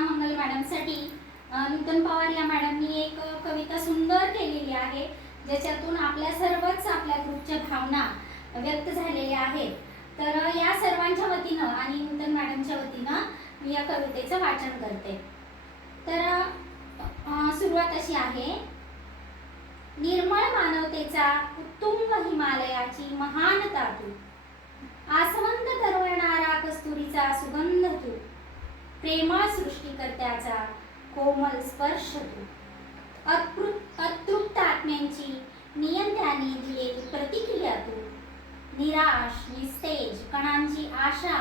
मंगल मॅडमसाठी नूतन पवार या मॅडमनी एक कविता सुंदर केलेली आहे, ज्याच्यातून आपल्या सर्वच आपल्या ग्रुपच्या भावना व्यक्त झालेल्या आहेत. तर या सर्वांच्या वतीनं आणि नूतन मॅडमच्या वतीनं मी या कवितेचं वाचन करते. तर सुरुवात अशी आहे. निर्मळ मानवतेचा उत्तुंग हिमालयाची महानता तू, आसमंत तरवळणारा कस्तुरीचा सुगंध तू, प्रेमळ सृष्टीकर्त्याचा कोमल स्पर्श तू, अतृप्त आत्म्यांची नियंत्याने दिलेली प्रतिक्रिया तू, निराश निस्तेज कणांची आशा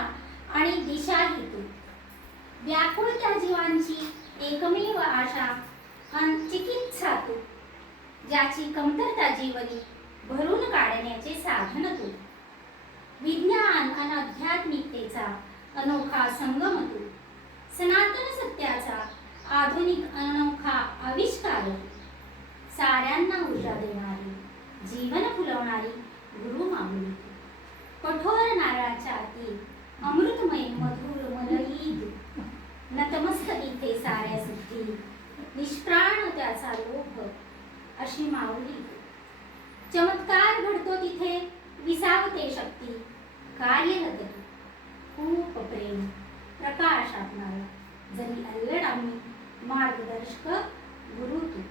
आणि दिशाही तू, व्याकुळ त्या जीवांची एकमेव आशा आणि चिकित्सा तू, ज्याची कमतरता जीवनी भरून काढण्याचे साधन तू, विज्ञान आणि आध्यात्मिकतेचा अनोखा संगम तू, सनातन सत्याचा आधुनिक अनोखा आविष्कार तू, साऱ्यांना ऊर्जा देणारी जीवन फुलवणारी गुरु माऊली तू, कठोर नारळाच्या आतील अमृतमय मधुर मलई तू, नतमस्तक इथे साऱ्या सिद्धी निष्प्राण त्याचा लोभ अशी माऊली तू, चमत्कार घडतो तिथे विसावते शक्ती कार्यरत तू, खूप प्रेम प्रकाश आपणारा जरी अल्लड आम्ही मार्गदर्शक गुरु तू.